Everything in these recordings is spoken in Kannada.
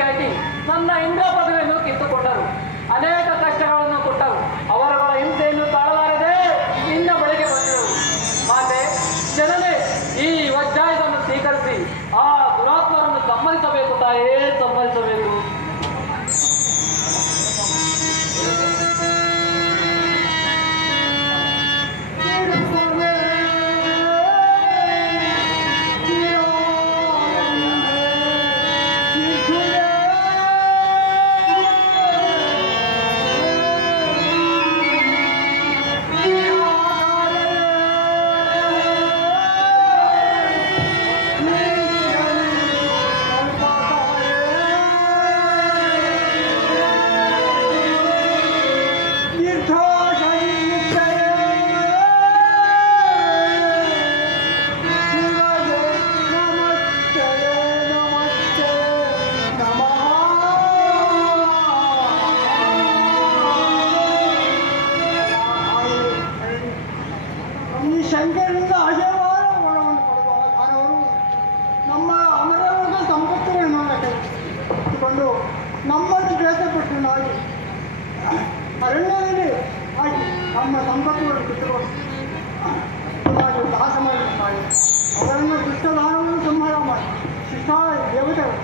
ಭಾಗಿಯಾಗಿ ನನ್ನ ಹೆಂಗ ಅರಣ್ಯದಲ್ಲಿ ಹಾಗೆ ನಮ್ಮ ಸಂಪತ್ತುಗಳು ಹಾಗೆ ದಾಸ ಮಾಡಿ ಅವರನ್ನು ದುಷ್ಟದಾನವನ್ನು ಸಂಹಾರ ಮಾಡಿ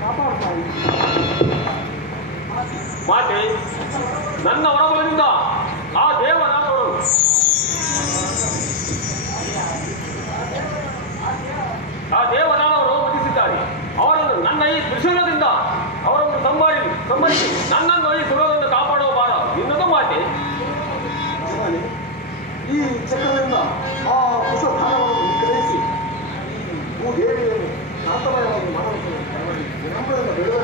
ಕಾಪಾಡುತ್ತಾರೆ ಮಾತೆ ನನ್ನ ಆ ಆ ದೇವನಾಥವರು ಅವರನ್ನು ನನ್ನ ಈ ತ್ರಿಶೂಲದಿಂದ ಅವರನ್ನು ಸಂಬಾರಿ ಸಂಬಂಧಿಸಿ ನನ್ನನ್ನು ಈ ಸುರವನ್ನು ಕಾಪಾಡುವ ಭಾರ ಇನ್ನೊಂದು ಮಾತೆ. ಈ ಚಕ್ರದಿಂದ ಆ ಕುಶಧಾರವನ್ನು ಗ್ರಹಿಸಿ ಭೂದೇವಿಯನ್ನು ಶಾಂತಮಯವಾಗಿ ಮಾಡಬೇಕು? ವಿಳಂಬದಿಂದ ಬೆಳೆದ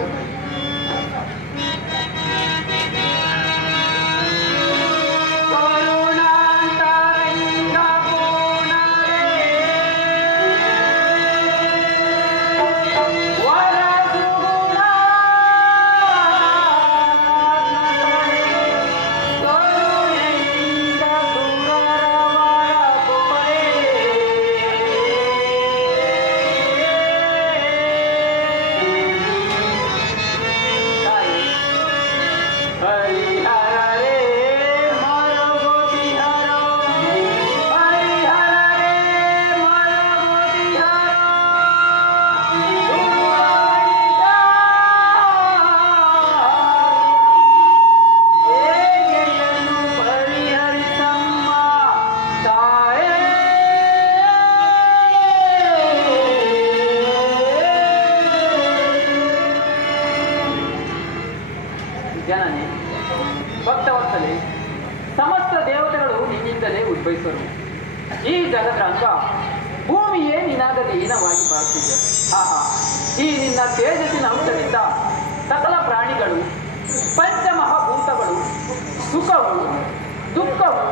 ದುಃಖವು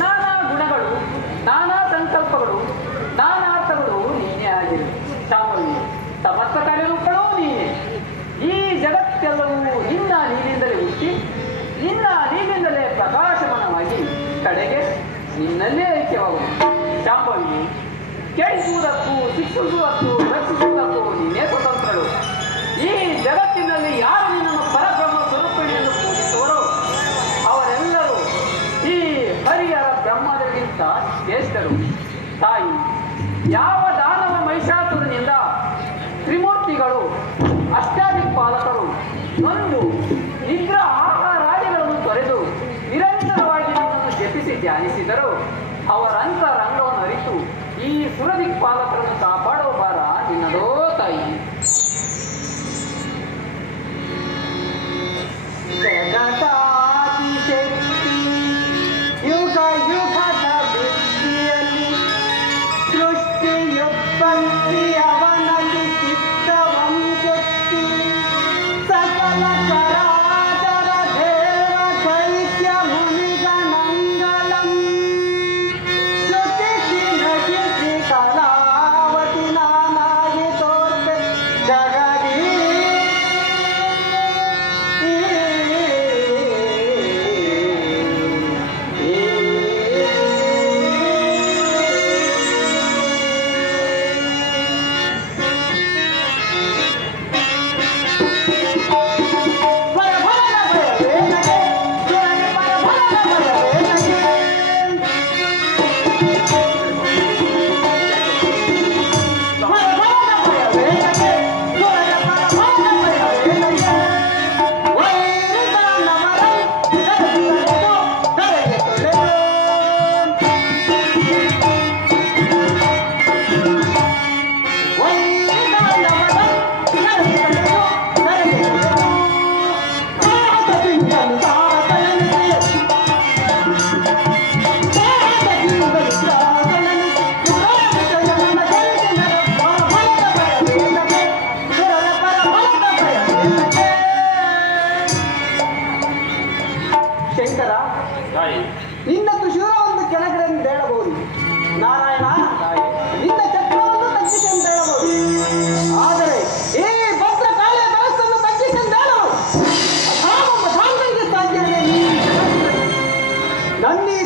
ನಾನಾ ಗುಣಗಳು, ನಾನಾ ಸಂಕಲ್ಪಗಳು ನಾನಾರ್ಥಗಳು ನೀನೇ ಆಗಿರು ಚಾಮುಂಡಿ ಸಮಸ್ತ ಕಾರ್ಯರೂಪಗಳೂ ನೀನೇ. ಈ ಜಗತ್ತೆಲ್ಲವೂ ನಿನ್ನ ನೀರಿಂದಲೇ ಹುಟ್ಟಿ, ನಿನ್ನ ನೀರಿಂದಲೇ ಪ್ರಕಾಶಮಾನವಾಗಿ ಕಡೆಗೆ ನಿನ್ನಲ್ಲೇ ಐಕ್ಯವಾಗುವುದು. ಶಾಂಭವಿ ಕೆಡಿಸುವುದಕ್ಕೂ ಶಿಕ್ಷಿಸುವುದಕ್ಕೂ, ರಕ್ಷಿಸುವುದಕ್ಕೂ ನೀನೇ ಸ್ವತಂತ್ರಳು. ಈ ಜಗತ್ತಿನಲ್ಲಿ ಯಾರು ನಿನ್ನನ್ನು ಧ್ಯಾನಿಸಿದರು ಅವರ ಅಂತರಂಗವನ್ನು ಅರಿತು ಈ ಸುರದಿಕ್ಪಾಲಕರನ್ನು ಕಾಪಾಡುವ 런닝